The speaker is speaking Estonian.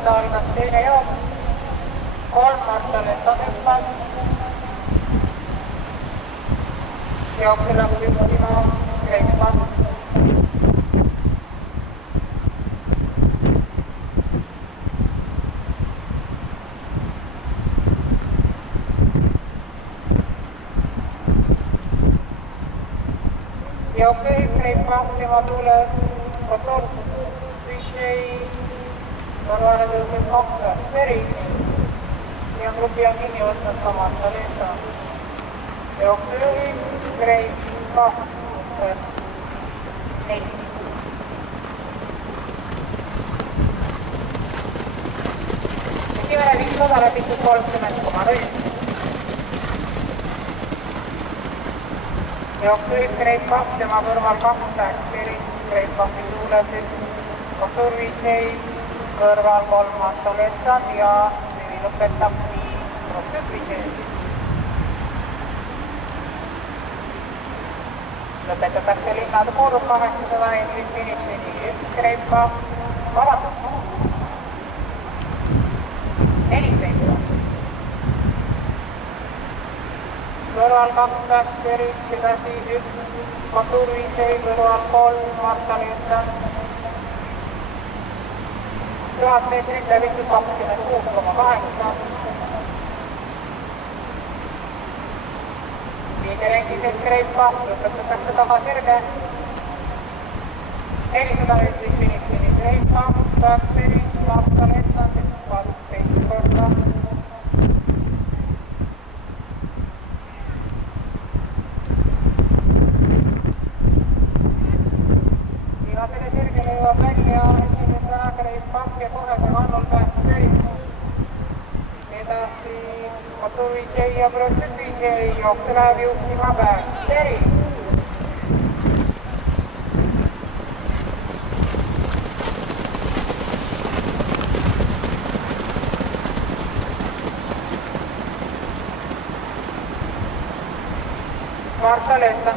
nüüd algas teine jooks, 3 Martaleta hüppas. Jooksul läks juhtima Kreekland. Jooksujuht Kreekland, tema tuules Kotor, Püšei, kõrvale tõuseb 2 Veris ja grupi on kinni võtnud ka Martaleta. Jooksujuht Kreekland, 4. Esimene 500 läbitud 30,0. Jooksujuht Kreekland, tema kõrval 2 Veris, Kreeklandi tuules 1 Kotor, Püšei, kõrval 3 Martaleta ja Veeri lõpetab 5 Püšei. Lõpetatakse linnade kurv 800 meetrit finišini, 1 Kreekland, vabandust, 4 Kreekland. Kõrval 2 Veris, edasi 1 Kotor, Püšei, kõrval 3 Martaleta. 1000 meetrit läbitud 26,8. Liiderengis Kreekland, lõpetatakse tagasirge. 400 meetrit finišini Kreekland, 2 Veris, Martaleta, hüppas teist korda. Viimasele sirgele jõuab välja esimesena Kreekland ja kohe kannul päästab Veris. Edasi Kotor, Püšei ja Püšei jooksu läheb juhtima Veris. Martaleta